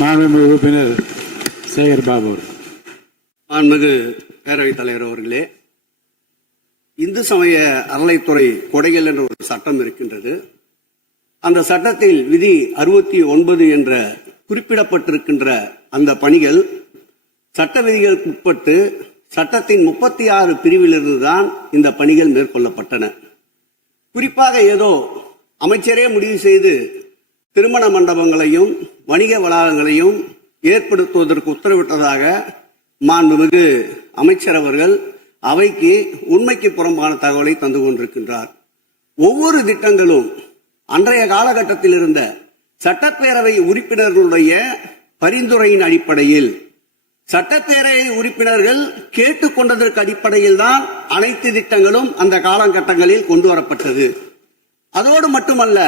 மாண்புமிகு உறுப்பினர் சேகர் பாபு. மாண்புமிகு பேரவைத் தலைவர் அவர்களே, இந்து சமய அறநிலைத்துறை கொடைகள் என்ற ஒரு சட்டம் இருக்கின்றது. அந்த சட்டத்தில் விதி 69 என்ற குறிப்பிடப்பட்டிருக்கின்ற அந்த பணிகள் சட்ட விதிகளுக்கு உட்பட்டு சட்டத்தின் 36 பிரிவிலிருந்து தான் இந்த பணிகள் மேற்கொள்ளப்பட்டன. குறிப்பாக ஏதோ அமைச்சரே முடிவு செய்து திருமண மண்டபங்களையும் வணிக வளாகங்களையும் ஏற்படுத்துவதற்கு உத்தரவிட்டதாக மாண்புமிகு அமைச்சர் அவர்கள் அவைக்கு உண்மைக்கு புறம்பான தகவலை தந்து கொண்டிருக்கின்றார். ஒவ்வொரு திட்டங்களும் அன்றைய காலகட்டத்தில் இருந்த சட்டப்பேரவை உறுப்பினர்களுடைய பரிந்துரையின் அடிப்படையில் சட்டப்பேரவை உறுப்பினர்கள் கேட்டுக்கொண்டதற்கு அடிப்படையில் தான் அனைத்து திட்டங்களும் அந்த காலகட்டங்களில் கொண்டு வரப்பட்டது. அதோடு மட்டுமல்ல,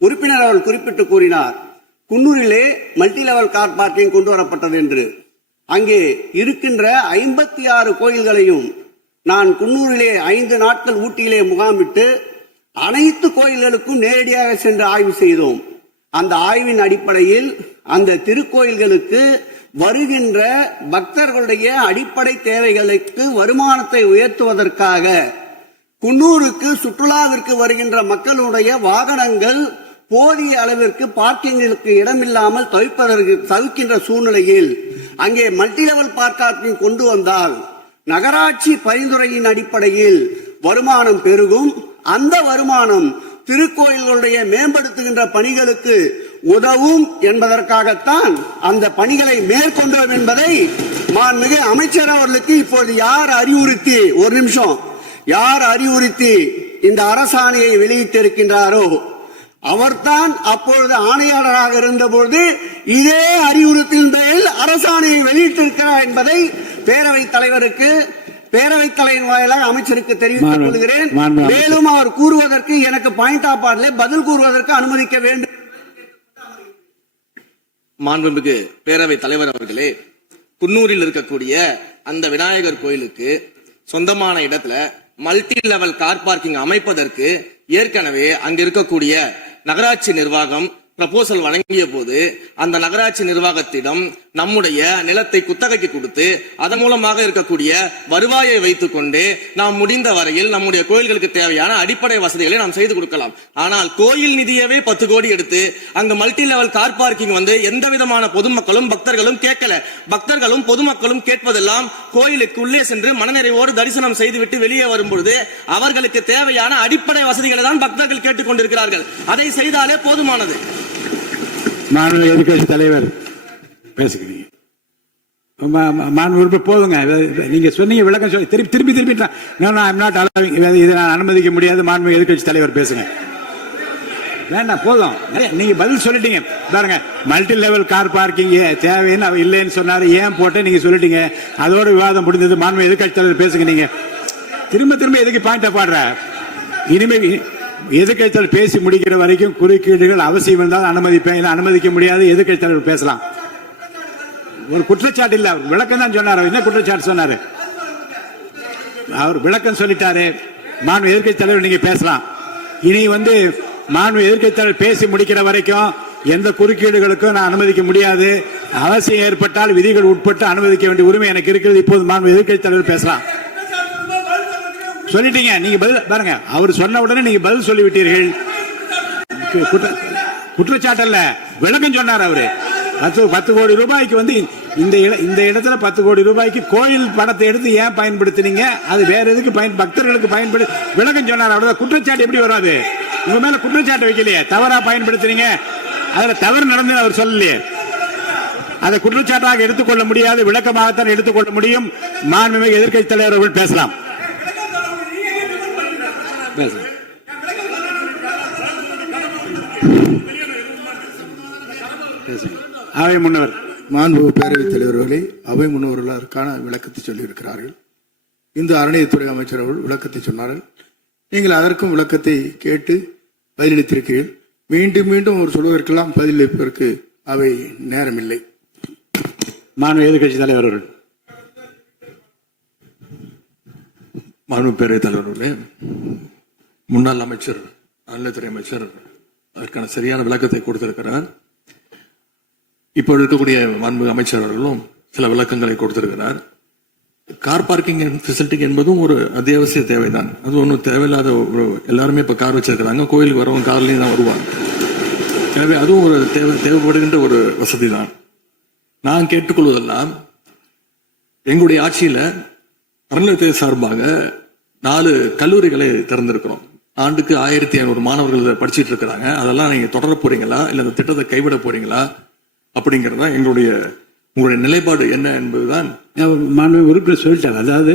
உறுப்பினர் அவர்கள் குறிப்பிட்டு கூறினார், குன்னூரிலே மல்டி லெவல் கார் பார்க்கிங் கொண்டு வரப்பட்டது என்று. அங்கே இருக்கின்ற 56 கோயில்களையும் நான் குன்னூரிலே 5 நாட்கள் ஊட்டியிலே முகாமிட்டு அனைத்து கோயில்களுக்கும் நேரடியாக சென்று ஆய்வு செய்தோம். அந்த ஆய்வின் அடிப்படையில் அந்த திருக்கோயில்களுக்கு வருகின்ற பக்தர்களுடைய அடிப்படை தேவைகளுக்கு வருமானத்தை உயர்த்துவதற்காக குன்னூருக்கு சுற்றுலாவிற்கு வருகின்ற மக்களுடைய வாகனங்கள் போதிய அளவிற்கு பார்க்கிங்களுக்கு இடமில்லாமல் தவிக்கின்ற சூழ்நிலையில் அங்கே மல்டி லெவல் பார்க்கிங் கொண்டு வந்தால் நகராட்சி பரிந்துரையின் அடிப்படையில் வருமானம் பெருகும். அந்த வருமானம் திருக்கோயில்களுடைய மேம்படுத்துகின்ற பணிகளுக்கு உதவும் என்பதற்காகத்தான் அந்த பணிகளை மேற்கொண்டோம் என்பதை மாண்புமிகு அமைச்சர் அவர்களுக்கு இப்போது யார் அறிவுறுத்தி இந்த அரசாணையை வெளியிட்டிருக்கின்றாரோ அவர்தான் அப்பொழுது ஆணையாளராக இருந்தபோது இதே அறிவுறுத்தின் பெயரில் அரசாணையை வெளியிட்டிருக்கிறார் என்பதை பேரவைத் தலைவர் வாயிலாக அமைச்சருக்கு தெரிவித்துக் கொள்கிறேன். மேலும் அவர் கூறுவதற்கு எனக்கு பாயிண்ட் ஆஃப் ஆர்டர் பதில் கூறுவதற்கு அனுமதிக்க வேண்டும். மாண்புமிகு பேரவைத் தலைவர் அவர்களே, குன்னூரில் இருக்கக்கூடிய அந்த விநாயகர் கோயிலுக்கு சொந்தமான இடத்துல மல்டி லெவல் கார் பார்க்கிங் அமைப்பதற்கு ஏற்கனவே அங்க இருக்கக்கூடிய நகராட்சி நிர்வாகம் ப்ரப்போசல் வழங்கிய போது அந்த நகராட்சி நிர்வாகத்திடம் நம்முடைய நிலத்தை குத்தகைக்கு கொடுத்து அதன் மூலமாக இருக்கக்கூடிய வருவாயை வைத்துக் கொண்டு நாம் முடிந்த வரையில் நம்முடைய கோயில்களுக்கு தேவையான அடிப்படை வசதிகளை நாம் செய்து கொடுக்கலாம். ஆனால் கோயில் நிதியவே 10 கோடி எடுத்து அங்க மல்டி லெவல் கார் பார்க்கிங் எந்த விதமான பொதுமக்களும் பக்தர்களும் கேட்கல. பக்தர்களும் பொதுமக்களும் கேட்பதெல்லாம் கோயிலுக்கு உள்ளே சென்று மனநிறைவோடு தரிசனம் செய்துவிட்டு வெளியே வரும்பொழுது அவர்களுக்கு தேவையான அடிப்படை வசதிகளை தான் பக்தர்கள் கேட்டுக் கொண்டிருக்கிறார்கள். அதை செய்தாலே போதுமானது. மாநில எதிர்கட்சி தலைவர் பேசுகிறீங்க. போதுங்க, நீங்க சொன்னீங்க விளக்கம் சொல்லி திருப்பி இதை நான் அனுமதிக்க முடியாது. மாண்புமிகு எதிர்கட்சி தலைவர் பேசுங்க. வேண்டாம், போதும். நீங்க பதில் சொல்லிட்டீங்க பாருங்க. மல்டி லெவல் கார் பார்க்கிங் தேவைன்னு அவர் இல்லைன்னு சொன்னாரு, ஏன் போட்டு நீங்க சொல்லிட்டீங்க. அதோட விவாதம் முடிந்தது. மாண்புமிகு எதிர்கட்சி தலைவர் பேசுங்க. நீங்க திரும்ப எதுக்கு பாயிண்ட் ஆஃப் ஆடுற? இனிமே எதிர்க்கட்சி தலைவர் பேசி முடிக்கிற வரைக்கும் குறுக்கீடுகள் அவசியம் இருந்தால் அனுமதிப்பேன், அனுமதிக்க முடியாது. எதிர்க்கட்சி தலைவர் பேசலாம். ஒரு குற்றச்சாட்டு இல்ல, விளக்கம் தான் சொன்னார். என்ன குற்றச்சாட்டு சொன்னாரு? அவர் விளக்கம் சொல்லிட்டாரு. மாண்பு எதிர்க்கட்சி தலைவர் நீங்க பேசலாம். இனி மாண்பு எதிர்க்கட்சி தலைவர் பேசி முடிக்கிற வரைக்கும் எந்த குறுக்கீடுகளுக்கும் நான் அனுமதிக்க முடியாது. அவசியம் ஏற்பட்டால் விதிகள் உட்பட்டு அனுமதிக்க வேண்டிய உரிமை எனக்கு இருக்கிறது. இப்போது மாண்பு எதிர்க்கட்சி தலைவர் பேசலாம். சொல்லிட்டீங்க, நீங்க பதில் பாருங்க. அவர் சொன்ன உடனே நீங்க பதில் சொல்லிவிட்டீர்கள். குற்றச்சாட்டு அல்ல, விளக்கம் சொன்னார் அவரு. 10 கோடி ரூபாய்க்கு இந்த இடத்துல 10 கோடி ரூபாய்க்கு கோயில் பணத்தை எடுத்து ஏன் பயன்படுத்தினீங்க, அது வேற எதுக்கு பக்தர்களுக்கு பயன்படுத்தி விளக்கம் சொன்னார். அவ்வளவுதான். குற்றச்சாட்டு எப்படி வராது? உங்க மேல குற்றச்சாட்டு வைக்கலையே, தவறா பயன்படுத்தினீங்க, அதுல தவறு நடந்து அவர் சொல்லலையே. அதை குற்றச்சாட்டாக எடுத்துக்கொள்ள முடியாது, விளக்கமாகத்தான் எடுத்துக்கொள்ள முடியும். மாண்புமிகு எதிர்க்கட்சி தலைவர் அவர்கள் பேசலாம். அவை முன்னவர் மாண்பு பேரவைத் தலைவர்களே, அவை முன்னவர்களுக்கான விளக்கத்தை சொல்லியிருக்கிறார்கள். இந்த அறநிலையத்துறை அமைச்சர் அவர்கள் விளக்கத்தை சொன்னார்கள். நீங்கள் அதற்கும் விளக்கத்தை கேட்டு பதிலளித்திருக்கிறீர்கள். மீண்டும் அவர் சொல்வதற்கெல்லாம் பதிலளிப்பதற்கு அவை நேரமில்லை. மாண்பு எதிர்க்கட்சி தலைவர் அவர்கள். மாண்பு பேரவைத் தலைவர்களே, முன்னாள் அமைச்சர் அறநிலையத்துறை அமைச்சர் அதற்கான சரியான விளக்கத்தை கொடுத்திருக்கிறார். 10 கோடி ரூபாய்க்கு மல்டி லெவல் கார் பார்க்கிங் அமைப்பதற்கு ஏற்கனவே அங்க இருக்கக்கூடிய நகராட்சி நிர்வாகம் ப்ரப்போசல் வழங்கிய போது அந்த நகராட்சி நிர்வாகத்திடம் நம்முடைய நிலத்தை குத்தகைக்கு கொடுத்து அதன் மூலமாக இருக்கக்கூடிய வருவாயை வைத்துக் கொண்டு நாம் முடிந்த வரையில் நம்முடைய கோயில்களுக்கு தேவையான அடிப்படை வசதிகளை தான் செய்து கொடுக்கலாம். ஆனால் கோயில் நிதியவே 10 கோடி எடுத்து அங்க மல்டி லெவல் கார் பார்க்கிங் கொண்டு வந்தால் இப்போ இருக்கக்கூடிய மாண்பு அமைச்சர் அவர்களும் சில விளக்கங்களை கொடுத்திருக்கிறார். கார் பார்க்கிங் ஃபெசிலிட்டி என்பதும் ஒரு அத்தியாவசிய தேவைதான். அது ஒன்றும் தேவையில்லாத ஒரு, எல்லாருமே இப்போ கார் வச்சிருக்கிறாங்க, கோயிலுக்கு வரவங்க கார்லேயும் தான் வருவாங்க. எனவே அதுவும் ஒரு தேவைப்படுகின்ற ஒரு வசதி தான். நான் கேட்டுக்கொள்வதெல்லாம், எங்களுடைய ஆட்சியில அறநிலையத்துறை சார்பாக 4 கல்லூரிகளை திறந்திருக்கிறோம். ஆண்டுக்கு 1500 மாணவர்கள் படிச்சுட்டு இருக்கிறாங்க. அதெல்லாம் நீங்க தொடர போறீங்களா, இல்ல அந்த திட்டத்தை கைவிட போறீங்களா அப்படிங்கறதா உங்களுடைய நிலைப்பாடு என்ன என்பதுதான். மாண்பு உறுப்பினர் சொல்லிட்டாங்க. அதாவது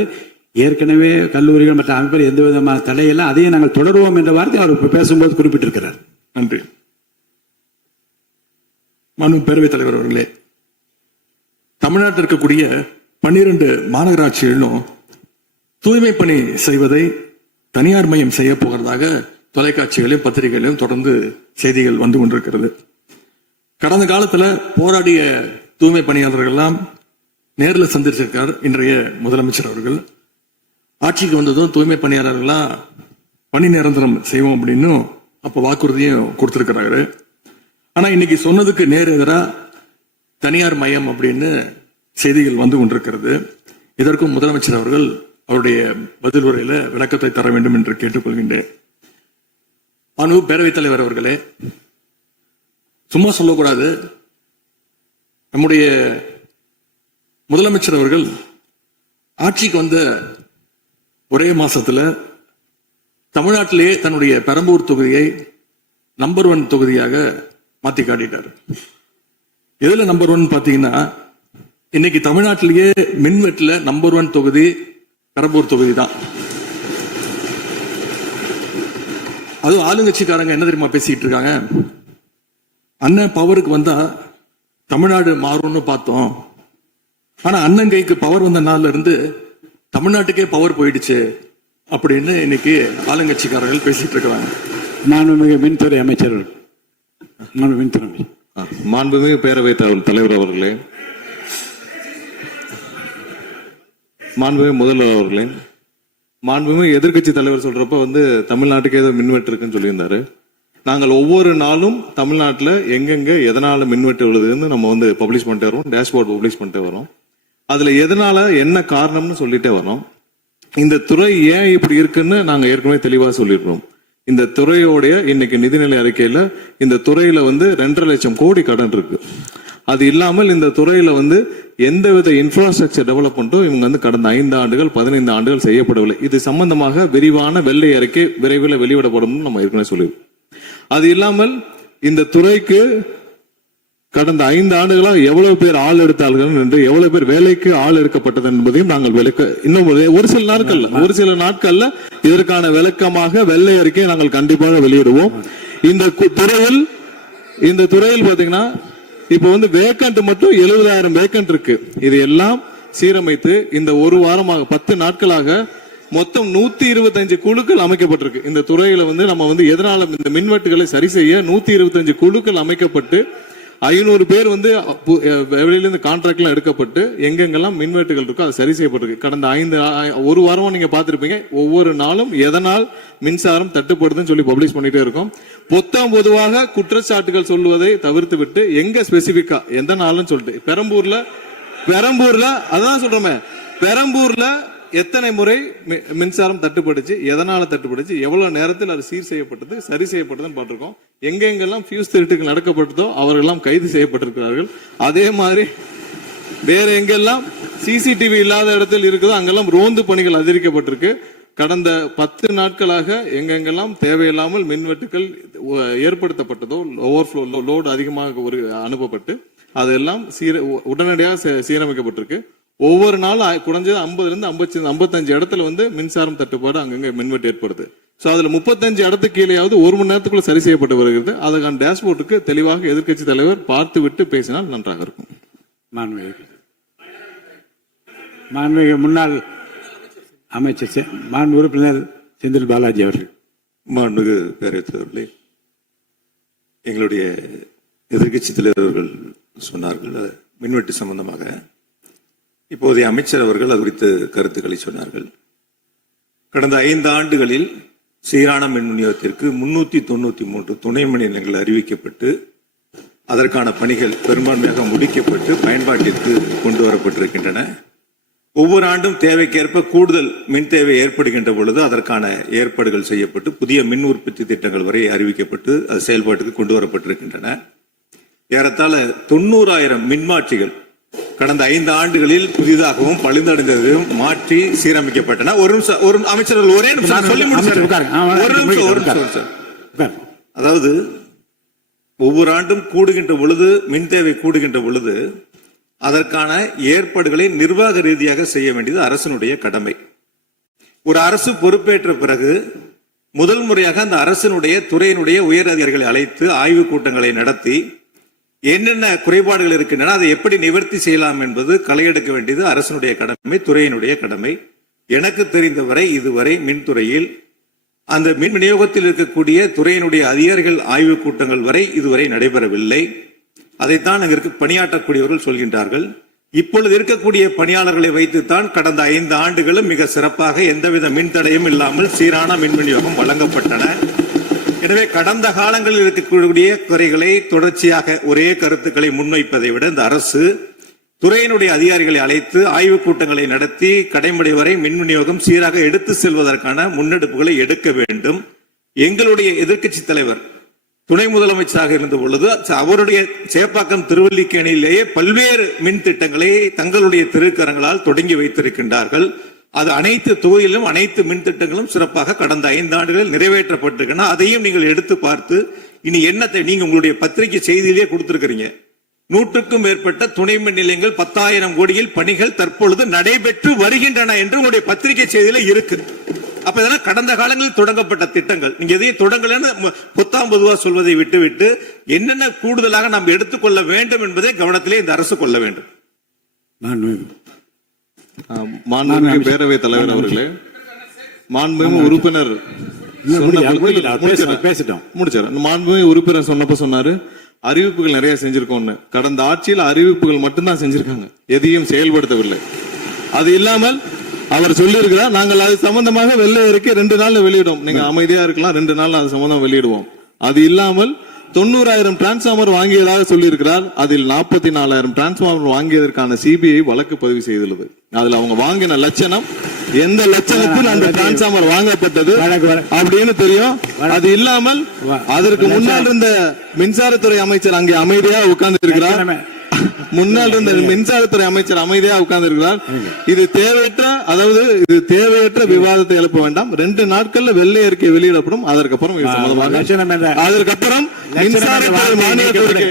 ஏற்கனவே கல்லூரிகள் மற்ற அமைப்பில் எந்த விதமான தடையெல்லாம் அதையும் நாங்கள் தொடருவோம் என்ற வார்த்தை அவர் பேசும்போது குறிப்பிட்டிருக்கிறார். நன்றி. மாண்பு பேரவைத் தலைவர் அவர்களே, தமிழ்நாட்டில் இருக்கக்கூடிய 12 மாநகராட்சிகளிலும் தூய்மை பணி செய்வதை தனியார் மயம் செய்ய போகிறதாக தொலைக்காட்சிகளையும் பத்திரிகைகளையும் தொடர்ந்து செய்திகள் வந்து கொண்டிருக்கிறது. கடந்த காலத்துல போராடிய தூய்மை பணியாளர்கள் எல்லாம் நேரில் சந்திச்சிருக்கார் இன்றைய முதலமைச்சர் அவர்கள். ஆட்சிக்கு வந்ததும் தூய்மை பணியாளர்கள்லாம் பணி நிரந்தரம் செய்வோம் அப்படின்னு அப்ப வாக்குறுதியும் கொடுத்திருக்கிறாரு. ஆனா இன்னைக்கு சொன்னதுக்கு நேர் எதிரா தனியார் மயம் அப்படின்னு செய்திகள் வந்து கொண்டிருக்கிறது. இதற்கும் முதலமைச்சர் அவர்கள் அவருடைய பதில் உரையில விளக்கத்தை தர வேண்டும் என்று கேட்டுக்கொள்கின்றேன். மாண்பு பேரவைத் தலைவர் அவர்களே, சும்மா சொல்லக்கூடாது. நம்முடைய முதலமைச்சர் அவர்கள் ஆட்சிக்கு வந்த ஒரே மாசத்துல தமிழ்நாட்டிலேயே தன்னுடைய பெரம்பூர் தொகுதியை நம்பர் 1 தொகுதியாக மாத்தி காட்டிட்டார். எதுல நம்பர் 1 பாத்தீங்கன்னா, இன்னைக்கு தமிழ்நாட்டிலேயே மின்வெட்டுல நம்பர் 1 தொகுதி பெரம்பூர் தொகுதி தான். அதுவும் ஆளுங்கட்சிக்காரங்க என்ன தெரியுமா பேசிட்டு இருக்காங்க, அண்ணன் பவருக்கு வந்தா தமிழ்நாடு மாறும்னு பார்த்தோம், ஆனா அண்ணன் கைக்கு பவர் வந்த நாள்ல இருந்து தமிழ்நாட்டுக்கே பவர் போயிடுச்சு அப்படின்னு இன்னைக்கு ஆளுங்கட்சிக்காரர்கள் பேசிட்டு இருக்கிறாங்க. மாண்புமிகு மின்துறை அமைச்சர், மின்துறை மாண்புமிகு பேரவைத் தலைவர் அவர்களே, மாண்புமிகு முதல்வர் அவர்களே, மாண்புமிகு எதிர்கட்சி தலைவர் சொல்றப்ப தமிழ்நாட்டுக்கு ஏதோ மின்வெட்டு இருக்குன்னு சொல்லியிருந்தாரு. நாங்கள் ஒவ்வொரு நாளும் தமிழ்நாட்டில் எங்கெங்க எதனால மின்வெட்டு விழுதுன்னு நம்ம பப்ளிஷ் பண்ணிட்டே வரோம், டேஷ்போர்ட் பப்ளிஷ் பண்ணிட்டே வரோம். அதுல எதனால என்ன காரணம்னு சொல்லிட்டே வரோம். இந்த துறை ஏன் இப்படி இருக்குன்னு நாங்க ஏற்கனவே தெளிவா சொல்லிடுறோம். இந்த துறையோடைய இன்னைக்கு நிதிநிலை அறிக்கையில இந்த துறையில 2.5 லட்சம் கோடி கடன் இருக்கு. அது இல்லாமல் இந்த துறையில எந்தவித இன்ஃப்ராஸ்ட்ரக்சர் டெவலப்மெண்ட்டும் இவங்க கடந்த 5 ஆண்டுகள் 15 ஆண்டுகள் செய்யப்படவில்லை. இது சம்பந்தமாக விரிவான வெள்ளை அறிக்கை விரைவில் வெளியிடப்படும் நம்ம ஏற்கனவே சொல்லிடுறோம். அது இல்லாமல் இந்த துறைக்கு கடந்த 5 ஆண்டுகளா எவ்வளவு பேர் ஆள் எடுத்தார்கள் என்று, எவ்வளவு பேர் வேலைக்கு ஆள் எடுக்கப்பட்டது என்பதையும் நாங்கள் இன்னும் ஒரு சில நாட்கள்ல இதற்கான விளக்கமாக வெள்ளை அறிக்கை நாங்கள் கண்டிப்பாக வெளியிடுவோம். இந்த துறையில் பாத்தீங்கன்னா இப்ப வேக்கண்ட் மட்டும் 70,000 வேக்கண்ட் இருக்கு. இது எல்லாம் சீரமைத்து இந்த ஒரு வாரமாக 10 நாட்களாக மொத்தம் 125 குழுக்கள் அமைக்கப்பட்டிருக்கு. இந்த துறையில நம்ம எதனால இந்த மின்வெட்டுகளை சரி செய்ய 125 குழுக்கள் அமைக்கப்பட்டு 500 பேர் வெளியிலிருந்து கான்ட்ராக்ட் எல்லாம் எடுக்கப்பட்டு எங்கெங்கெல்லாம் மின்வெட்டுகள் இருக்கோ அது சரி செய்யப்பட்டிருக்கு. கடந்த ஒரு வாரமா நீங்க பாத்திருப்பீங்க, ஒவ்வொரு நாளும் எதனால் மின்சாரம் தட்டுப்படுதுன்னு சொல்லி பப்ளிஷ் பண்ணிட்டே இருக்கோம். பொதுவாக குற்றச்சாட்டுகள் சொல்லுவதை தவிர்த்து விட்டு எங்க ஸ்பெசிபிக்கா எந்த நாள்னு சொல்லிட்டு பெரம்பூர்ல அதான் சொல்றோமே, பெரம்பூர்ல எத்தனை முறை மின்சாரம் தட்டுப்படுச்சு, எதனால தட்டுப்படுச்சு, எவ்வளவு நேரத்தில் அது சீர் செய்யப்பட்டது, சரி செய்யப்பட்டதுன்னு பார்த்திருக்கோம். எங்கெங்கெல்லாம் ஃபியூஸ் திருட்டுகள் நடக்கப்பட்டதோ அவர்களெல்லாம் கைது செய்யப்பட்டிருக்கிறார்கள். அதே மாதிரி வேற எங்கெல்லாம் சிசிடிவி இல்லாத இடத்தில் இருக்குதோ அங்கெல்லாம் ரோந்து பணிகள் அதிகரிக்கப்பட்டிருக்கு. கடந்த 10 நாட்களாக எங்கெங்கெல்லாம் தேவையில்லாமல் மின்வெட்டுகள் ஏற்படுத்தப்பட்டதோ, ஓவர்ஃப்ளோ லோடு அதிகமாக அனுப்பப்பட்டு அதெல்லாம் உடனடியாக சீரமைக்கப்பட்டிருக்கு. ஒவ்வொரு நாளும் குறைஞ்சது 50-55 இடத்துல மின்சாரம் தட்டுப்பாடு அங்கங்க மின்வெட்டு ஏற்படுது. சோ அதுல 35 இடத்துக்கு கீழேயாவது 1 மணி நேரத்துக்குள்ள சரி செய்யப்பட்டு வருகிறது. அதுக்கான டேஷ்போர்டுக்கு தெளிவாக எதிர்க்கட்சி தலைவர் பார்த்து விட்டு பேசினால் நன்றாக இருக்கும். மாண்புமிகு முன்னாள் அமைச்சர் மாண்பு உறுப்பினர் செந்தில் பாலாஜி அவர்கள். மாண்புமிகு பேரவைத் தலைவர்களே, எங்களுடைய எதிர்க்கட்சி தலைவர்கள் சொன்னார்கள் மின்வெட்டு சம்பந்தமாக. இப்போதைய அமைச்சர் அவர்கள் அது குறித்து கருத்துக்களை சொன்னார்கள். கடந்த 5 ஆண்டுகளில் சீரான மின் விநியோகத்திற்கு 393 துணை மின் நிலையங்கள் அறிவிக்கப்பட்டு அதற்கான பணிகள் பெரும்பான்மையாக முடிக்கப்பட்டு பயன்பாட்டிற்கு கொண்டு வரப்பட்டிருக்கின்றன. ஒவ்வொரு ஆண்டும் தேவைக்கேற்ப கூடுதல் மின் தேவை ஏற்படுகின்ற பொழுது அதற்கான ஏற்பாடுகள் செய்யப்பட்டு புதிய மின் உற்பத்தி திட்டங்கள் வரை அறிவிக்கப்பட்டு அது செயல்பாட்டுக்கு கொண்டு வரப்பட்டிருக்கின்றன. ஏறத்தாழ 90,000 மின்மாற்றிகள் கடந்த 5 ஆண்டுகளில் புதிதாகவும் பழுந்தடைந்ததையும் மாற்றி சீரமைக்கப்பட்டன. ஒரு அமைச்சர்கள் ஒரே நிமிஷம் சொல்லி முடிச்சார். அதாவது ஒவ்வொரு ஆண்டும் கூடுகின்ற பொழுது மின் தேவை கூடுகின்ற பொழுது அதற்கான ஏற்பாடுகளை நிர்வாக ரீதியாக செய்ய வேண்டியது அரசினுடைய கடமை. ஒரு அரசு பொறுப்பேற்ற பிறகு முதல் முறையாக அந்த அரசினுடைய துறையினுடைய உயர் அதிகாரிகளை அழைத்து ஆய்வு கூட்டங்களை நடத்தி என்னென்ன குறைபாடுகள் இருக்கின்றன அதை எப்படி நிவர்த்தி செய்யலாம் என்பது களையெடுக்க வேண்டியது அரசினுடைய கடமை, துறையினுடைய கடமை. எனக்கு தெரிந்தவரை இதுவரை மின்துறையில் அந்த மின் விநியோகத்தில் இருக்கக்கூடிய துறையினுடைய அதிகாரிகள் ஆய்வு கூட்டங்கள் வரை இதுவரை நடைபெறவில்லை. அதைத்தான் அங்கு பணியாற்றக்கூடியவர்கள் சொல்கின்றார்கள். இப்பொழுது இருக்கக்கூடிய பணியாளர்களை வைத்துத்தான் கடந்த 5 ஆண்டுகளும் மிக சிறப்பாக எந்தவித மின் தடையும் இல்லாமல் சீரான மின் விநியோகம் வழங்கப்பட்டன. எனவே கடந்த காலங்களில் இருக்கக்கூடிய குறைகளை தொடர்ச்சியாக ஒரே கருத்துக்களை முன்வைப்பதை விட இந்த அரசு துறையினுடைய அதிகாரிகளை அழைத்து ஆய்வு கூட்டங்களை நடத்தி கடைமுறை வரை மின் விநியோகம் சீராக எடுத்து செல்வதற்கான முன்னெடுப்புகளை எடுக்க வேண்டும். எங்களுடைய எதிர்க்கட்சி தலைவர் துணை முதலமைச்சராக இருந்த பொழுது அவருடைய சேப்பாக்கம் திருவல்லிக்கேணியிலேயே பல்வேறு மின் திட்டங்களை தங்களுடைய திருக்கரங்களால் தொடங்கி வைத்திருக்கின்றார்கள். அது அனைத்து தொகுதியிலும் அனைத்து மின் திட்டங்களும் சிறப்பாக கடந்த 5 ஆண்டுகளில் நிறைவேற்றப்பட்டிருக்கின்றன. அதையும் நீங்கள் எடுத்து பார்த்து இனி என்னத்தை நீங்க உங்களுடைய பத்திரிகை செய்தியிலேயே கொடுத்திருக்கிறீங்க. 100க்கும் மேற்பட்ட துணை மின் நிலையங்கள் 10,000 கோடியில் பணிகள் தற்பொழுது நடைபெற்று வருகின்றன என்று உங்களுடைய பத்திரிகை செய்தியில இருக்கு. அப்ப இதெல்லாம் கடந்த காலங்களில் தொடங்கப்பட்ட திட்டங்கள். நீங்க எதையும் தொடங்கலன்னு பொத்தாம் பொதுவா சொல்வதை விட்டுவிட்டு என்னென்ன கூடுதலாக நாம் எடுத்துக்கொள்ள வேண்டும் என்பதை கவனத்திலே இந்த அரசு கொள்ள வேண்டும். மாண்புமிகு பேரவைத் தலைவர் அவர்களே, மாண்புமிகு உறுப்பினர் மாண்புமிகு உறுப்பினர் சொன்னப்ப சொன்னாரு அறிவிப்புகள் நிறைய செஞ்சிருக்கோம்னு. கடந்த ஆட்சியில் அறிவிப்புகள் மட்டும்தான் செஞ்சிருக்காங்க, எதையும் செயல்படுத்தவில்லை. அது இல்லாமல் அவர் சொல்லியிருக்கிறார் நாங்கள் அது சம்பந்தமாக வெள்ளை அறிக்கை 2 நாள்ல வெளியிடுவோம். நீங்க அமைதியா இருக்கலாம், 2 நாள்ல அது சம்பந்தம் வெளியிடுவோம். அது இல்லாமல் 90,000 டிரான்ஸ்பார்மர் வாங்கியதாக சொல்லியிருக்கிறார். அதில் 44,000 டிரான்ஸ்பார்மர் வாங்கியதற்கான சிபிஐ வழக்கு பதிவு செய்துள்ளது. அதுல அவங்க வாங்கின லட்சணம் எந்த லட்சணத்தில் அந்த டிரான்ஸ்பார்மர் வாங்கப்பட்டது அப்படின்னு தெரியும். அது இல்லாமல் அதற்கு முன்னால் இருந்த மின்சாரத்துறை அமைச்சர் அங்கே அமைதியா உட்கார்ந்து இருக்கிறார். முன்னாள் இருந்த மின்சாரத்துறை அமைச்சர் அமைதியா உட்கார்ந்து இருக்கிறார். இது தேவையற்ற விவாதத்தை எழுப்ப வேண்டாம். 2 நாட்கள்ல வெள்ளை அறிக்கை வெளியிடப்படும். அதற்கப்புறம் அதற்கப்புறம் மின்சாரத்துறை மானிய கோரிக்கை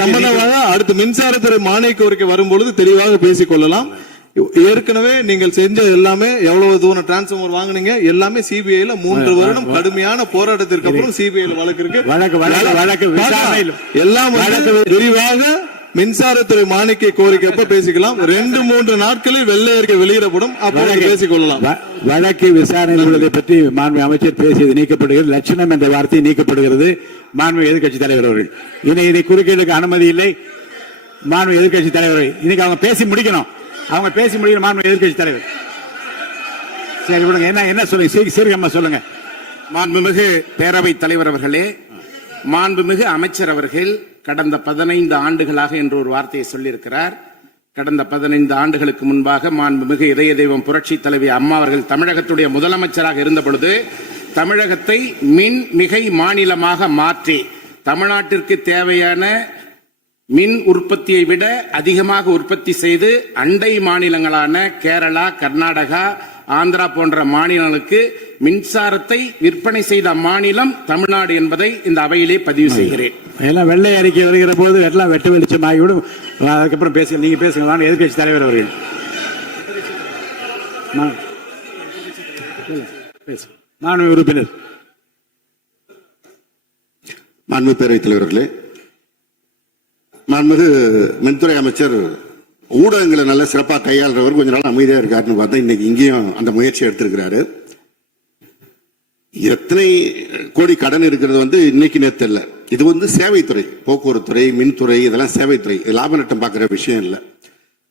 சம்பந்தமாக அடுத்து மின்சாரத்துறை மானிய கோரிக்கை வரும்பொழுது தெளிவாக பேசிக் கொள்ளலாம். ஏற்கனவே நீங்கள் செஞ்ச எல்லாமே எவ்வளவு தூரம் டிரான்ஸ்பார்மர் வாங்குனீங்க எல்லாமே சிபிஐல 3 வருடம் கடுமையான போராட்டத்திற்கு அப்புறம் சிபிஐல வழக்கு இருக்கு. எல்லாம் விரிவாக மின்சாரத்துறை மானிய கோரிக்கை எப்ப பேசிக்கலாம். 2-3 நாட்களில் வெள்ளை அறிக்கை வெளியிடப்படும், அப்போது பேசிக் கொள்ளலாம். வழக்கு விசாரணை உள்ளதை பற்றி மாண்பு அமைச்சர் பேசியது நீக்கப்படுகிறது. லட்சணம் என்ற வார்த்தை நீக்கப்படுகிறது. மாண்பு எதிர்க்கட்சி தலைவர் அவர்கள் இதை குறுக்கீடுக்கு அனுமதி இல்லை. மாண்பு எதிர்க்கட்சி தலைவர் இன்னைக்கு அவங்க பேசி முடிக்கணும். அவங்க பேசி முடிக்கணும். மாண்பு எதிர்க்கட்சி தலைவர் சரி விடுங்க. என்ன சொல்லுங்க, சீர்கமா சொல்லுங்க. மாண்புமிகு பேரவைத் தலைவர் அவர்களே, மாண்புமிகு அமைச்சர் அவர்கள் கடந்த 15 ஆண்டுகளாக என்று ஒரு வார்த்தையை சொல்லியிருக்கிறார். கடந்த 15 ஆண்டுகளுக்கு முன்பாக மாண்புமிகு இதய தெய்வம் புரட்சி தலைவி அம்மா அவர்கள் தமிழகத்துடைய முதலமைச்சராக இருந்த பொழுது தமிழகத்தை மின் மிகை மாநிலமாக மாற்றி தமிழ்நாட்டிற்கு தேவையான மின் உற்பத்தியை விட அதிகமாக உற்பத்தி செய்து அண்டை மாநிலங்களான கேரளா, கர்நாடகா, ஆந்திரா போன்ற மாநிலங்களுக்கு மின்சாரத்தை விற்பனை செய்த மாநிலம் தமிழ்நாடு என்பதை இந்த அவையிலே பதிவு செய்கிறேன். எல்லாம் வெள்ளை அறிக்கை வருகிற போது எல்லாம் வெட்டு வெளிச்சமாகிவிடும். அதுக்கப்புறம் பேசுங்க, நீங்க பேசுங்க. எதிர்க்கட்சி தலைவர் அவர்கள் மாண்பு உறுப்பினர். மாண்பு பேரவைத் தலைவர்களே, மாண்புமிகு மின்துறை அமைச்சர் ஊடகங்களை நல்ல சிறப்பாக கையாளுறவர் கொஞ்ச நாள் அமைதியா இருக்காருன்னு பார்த்தா இன்னைக்கு இங்கேயும் அந்த முயற்சி எடுத்திருக்கிறாரு. எத்தனை கோடி கடன் இருக்கிறது இன்னைக்கு நேற்று இல்ல. இது சேவைத்துறை, போக்குவரத்துறை, மின்துறை, இதெல்லாம் சேவைத்துறை. லாப நட்டம் பார்க்கிற விஷயம் இல்லை.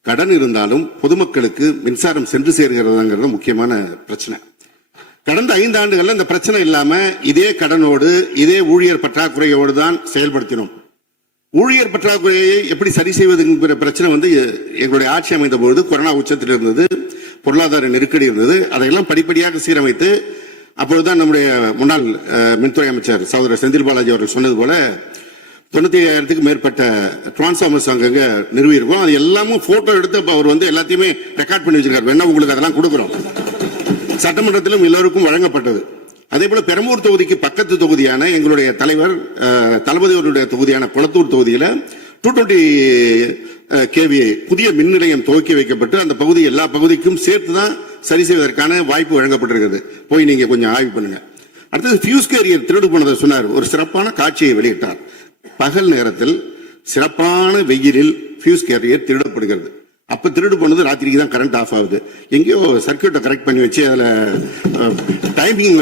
கடன் இருந்தாலும் பொதுமக்களுக்கு மின்சாரம் சென்று சேர்கிறதுங்கிறது முக்கியமான பிரச்சனை. கடந்த 5 ஆண்டுகள்ல இந்த பிரச்சனை இல்லாம இதே கடனோடு இதே ஊழியர் பற்றாக்குறையோடு தான் செயல்படுத்தினோம். ஊழியர் பற்றாக்குறையை எப்படி சரி செய்வதுங்கிற பிரச்சனை வந்து எங்களுடைய ஆட்சி அமைந்த பொழுது கொரோனா உச்சத்தில் இருந்தது, பொருளாதார நெருக்கடி இருந்தது. அதையெல்லாம் படிப்படியாக சீரமைத்து அப்பொழுதுதான் நம்முடைய முன்னாள் மின்துறை அமைச்சர் சகோதரர் செந்தில் பாலாஜி அவர்கள் சொன்னது போல 95,000க்கு மேற்பட்ட டிரான்ஸ்ஃபார்மர்ஸ் அங்கங்க நிறுவியிருக்கோம். அது எல்லாமும் போட்டோ எடுத்து அவர் வந்து எல்லாத்தையுமே ரெக்கார்ட் பண்ணி வச்சிருக்காரு. வேணா உங்களுக்கு அதெல்லாம் கொடுக்குறோம். சட்டமன்றத்திலும் எல்லோருக்கும் வழங்கப்பட்டது. அதே போல பெரம்பூர் தொகுதிக்கு பக்கத்து தொகுதியான எங்களுடைய தலைவர் தளபதி அவருடைய தொகுதியான குளத்தூர் தொகுதியில 220 kVA புதிய மின் நிலையம் துவக்கி வைக்கப்பட்டு அந்த பகுதி எல்லா பகுதிக்கும் சேர்த்துதான் சரி செய்வதற்கான வாய்ப்பு வழங்கப்பட்டிருக்கிறது. போய் நீங்க கொஞ்சம் ஆய்வு பண்ணுங்க. அடுத்தது ஃபியூஸ் கேரியர் திருடு போனதை சொன்னார். ஒரு சிறப்பான காட்சியை வெளியிட்டார். பகல் நேரத்தில் சிறப்பான வெயிலில் ஃபியூஸ் கேரியர் திருடப்படுகிறது. அப்ப திருடு போனது ராத்திரிக்கு தான் கரண்ட் ஆஃப் ஆகுது. எங்கேயோ சர்க்கியூட்டை கரெக்ட் பண்ணி வச்சு அதுல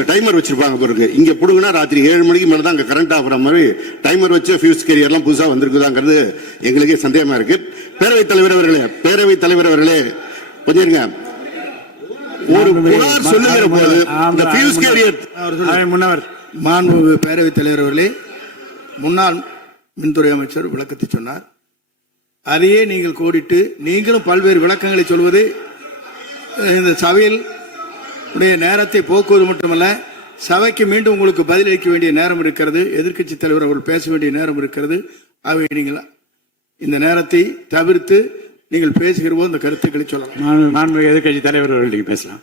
டைமர் வச்சிருப்பாங்க பிறகு. இங்க புடுங்கினா ராத்திரி 7 மணிக்கு மேலதான் அங்க கரண்ட் ஆஃப் மாதிரி டைமர் வச்ச ஃபியூஸ் கேரியர்லாம் புதுசா வந்திருக்குதாங்கிறது எங்களுக்கே சந்தேகமா இருக்கு. பேரவைத் தலைவர் அவர்களே கொஞ்சம் இருங்க. ஒரு புகார் சொல்லுகிற போது இந்த ஃபியூஸ் கேரியர் முன்னவர் மாண்புமிகு பேரவைத் தலைவர் அவர்களே, முன்னாள் மின்துறை அமைச்சர் விளக்கத்தை சொன்னார். அதையே நீங்கள் கோடிட்டு நீங்களும் பல்வேறு விளக்கங்களை சொல்வது இந்த சபையில் உடைய நேரத்தை போக்குவது மட்டுமல்ல, சபைக்கு மீண்டும் உங்களுக்கு பதிலளிக்க வேண்டிய நேரம் இருக்கிறது. எதிர்க்கட்சி தலைவர் அவர்கள் பேச வேண்டிய நேரம் இருக்கிறது. ஆகவே நீங்கள் இந்த நேரத்தை தவிர்த்து நீங்கள் பேசுகிற போது இந்த கருத்துக்களை சொல்லலாம். எதிர்க்கட்சி தலைவர் அவர்கள் பேசலாம்.